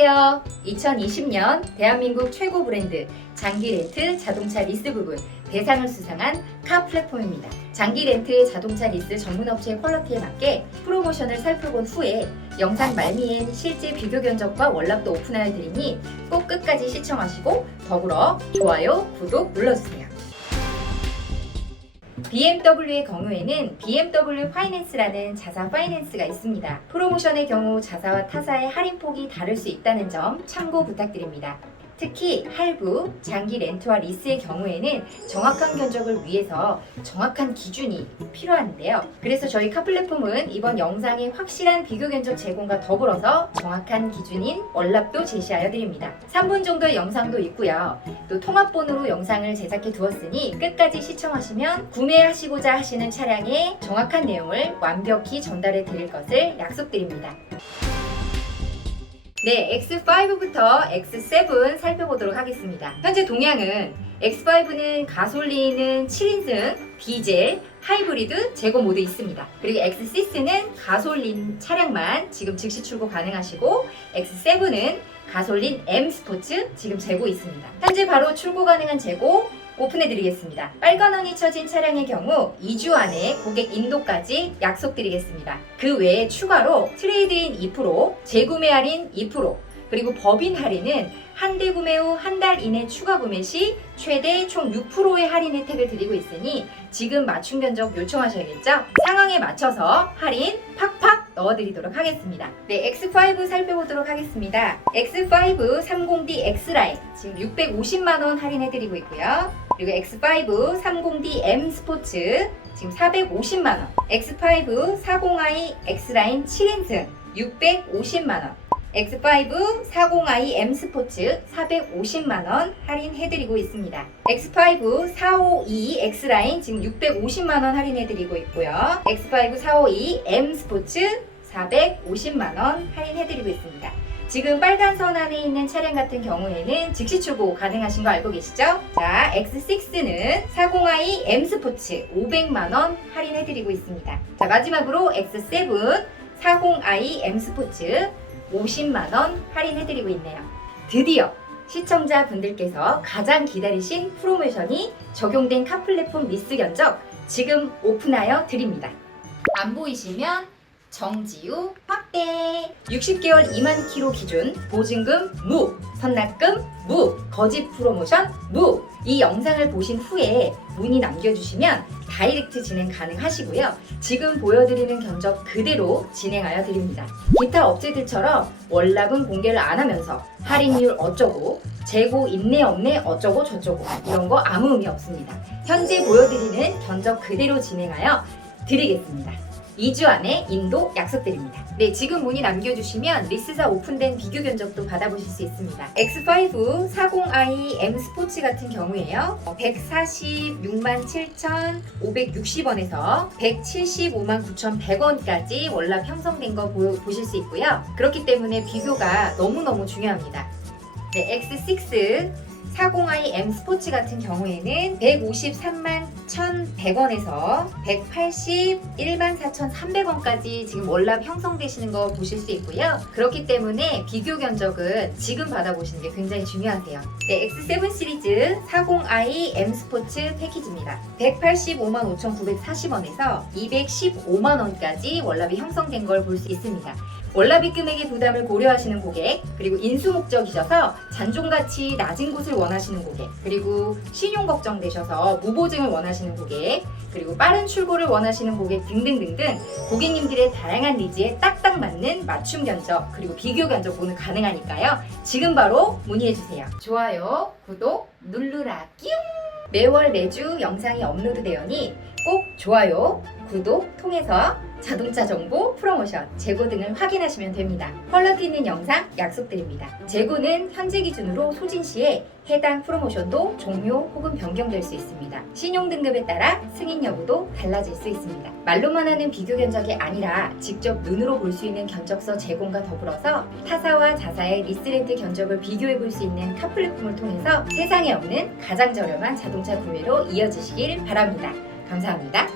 안녕하세요. 2020년 대한민국 최고 브랜드 장기 렌트 자동차 리스 부분 대상을 수상한 카 플랫폼입니다. 장기 렌트 자동차 리스 전문 업체의 퀄러티에 맞게 프로모션을 살펴본 후에 영상 말미엔 실제 비교 견적과 월납도 오픈하여 드리니 꼭 끝까지 시청하시고 더불어 좋아요, 구독 눌러주세요. BMW의 경우에는 BMW 파이낸스라는 자사 파이낸스가 있습니다. 프로모션의 경우 자사와 타사의 할인폭이 다를 수 있다는 점 참고 부탁드립니다. 특히 할부, 장기 렌트와 리스의 경우에는 정확한 견적을 위해서 정확한 기준이 필요한데요. 그래서 저희 카플랫폼은 이번 영상에 확실한 비교 견적 제공과 더불어서 정확한 기준인 월납도 제시하여 드립니다. 3분 정도의 영상도 있고요. 또 통합본으로 영상을 제작해 두었으니 끝까지 시청하시면 구매하시고자 하시는 차량의 정확한 내용을 완벽히 전달해 드릴 것을 약속드립니다. 네, X5부터 X7 살펴보도록 하겠습니다. 현재 동향은 X5는 가솔린은 7인승, 디젤, 하이브리드 재고 모두 있습니다. 그리고 X6는 가솔린 차량만 지금 즉시 출고 가능하시고 X7은 가솔린 M 스포츠 지금 재고 있습니다. 현재 바로 출고 가능한 재고 오픈해 드리겠습니다. 빨간 원이 쳐진 차량의 경우 2주 안에 고객 인도까지 약속드리겠습니다. 그 외에 추가로 트레이드인 2%, 재구매 할인 2%, 그리고 법인 할인은 한 대 구매 후 한 달 이내 추가 구매 시 최대 총 6%의 할인 혜택을 드리고 있으니 지금 맞춤 견적 요청하셔야겠죠? 상황에 맞춰서 할인 팍팍 넣어드리도록 하겠습니다. 네, X5 살펴보도록 하겠습니다. X5 30D X라인 지금 650만 원 할인해드리고 있고요. 그리고 X5 30D M 스포츠 지금 450만 원. X5 40i X라인 7인승 650만 원. X5 40i M 스포츠 450만원 할인해드리고 있습니다. X5 452 X라인 지금 650만원 할인해드리고 있고요. X5 452 M 스포츠 450만원 할인해드리고 있습니다. 지금 빨간 선 안에 있는 차량 같은 경우에는 즉시 출고 가능하신 거 알고 계시죠? 자, X6는 40i M 스포츠 500만원 할인해드리고 있습니다. 자, 마지막으로 X7 40i M 스포츠 50만원 할인해드리고 있네요. 드디어 시청자분들께서 가장 기다리신 프로모션이 적용된 카 플랫폼 리스 견적 지금 오픈하여 드립니다. 안 보이시면 정지우 확대 60개월 2만 킬로 기준 보증금 무 선납금 무 거짓 프로모션 무. 이 영상을 보신 후에 문의 남겨주시면 다이렉트 진행 가능하시고요. 지금 보여드리는 견적 그대로 진행하여 드립니다. 기타 업체들처럼 월납은 공개를 안 하면서 할인율 어쩌고 재고 있네 없네 어쩌고 저쩌고 이런 거 아무 의미 없습니다. 현재 보여드리는 견적 그대로 진행하여 드리겠습니다 2주 안에 인도 약속드립니다. 네, 지금 문의 남겨주시면 리스사 오픈된 비교 견적도 받아보실 수 있습니다. X5 40i M 스포츠 같은 경우에요. 146만 7,560원에서 175만 9,100원까지 월납 형성된 거 보, 보실 수 있고요. 그렇기 때문에 비교가 너무너무 중요합니다. 네, X6 40i M 스포츠 같은 경우에는 153만 1,100원에서 181만 4,300원까지 지금 월납 형성되시는 거 보실 수 있고요. 그렇기 때문에 비교 견적은 지금 받아보시는 게 굉장히 중요하세요. 네, X7 시리즈 40i M 스포츠 패키지입니다. 185만 5,940원에서 215만 원까지 월납이 형성된 걸 볼 수 있습니다. 월납입 금액의 부담을 고려하시는 고객, 그리고 인수 목적이셔서 잔존가치 낮은 곳을 원하시는 고객, 그리고 신용 걱정되셔서 무보증을 원하시는 고객, 그리고 빠른 출고를 원하시는 고객 등등등등 고객님들의 다양한 니즈에 딱딱 맞는 맞춤 견적, 그리고 비교 견적 오늘 가능하니까요. 지금 바로 문의해주세요. 좋아요, 구독 누르라 끼용! 매월 매주 영상이 업로드 되오니 꼭 좋아요, 구독 통해서 자동차 정보, 프로모션, 재고 등을 확인하시면 됩니다. 퀄러티 있는 영상 약속드립니다. 재고는 현재 기준으로 소진 시에 해당 프로모션도 종료 혹은 변경될 수 있습니다. 신용 등급에 따라 승인 여부도 달라질 수 있습니다. 말로만 하는 비교 견적이 아니라 직접 눈으로 볼 수 있는 견적서 제공과 더불어서 타사와 자사의 리스렌트 견적을 비교해 볼 수 있는 카 플랫폼을 통해서 세상에 없는 가장 저렴한 자동차 구매로 이어지시길 바랍니다. 감사합니다.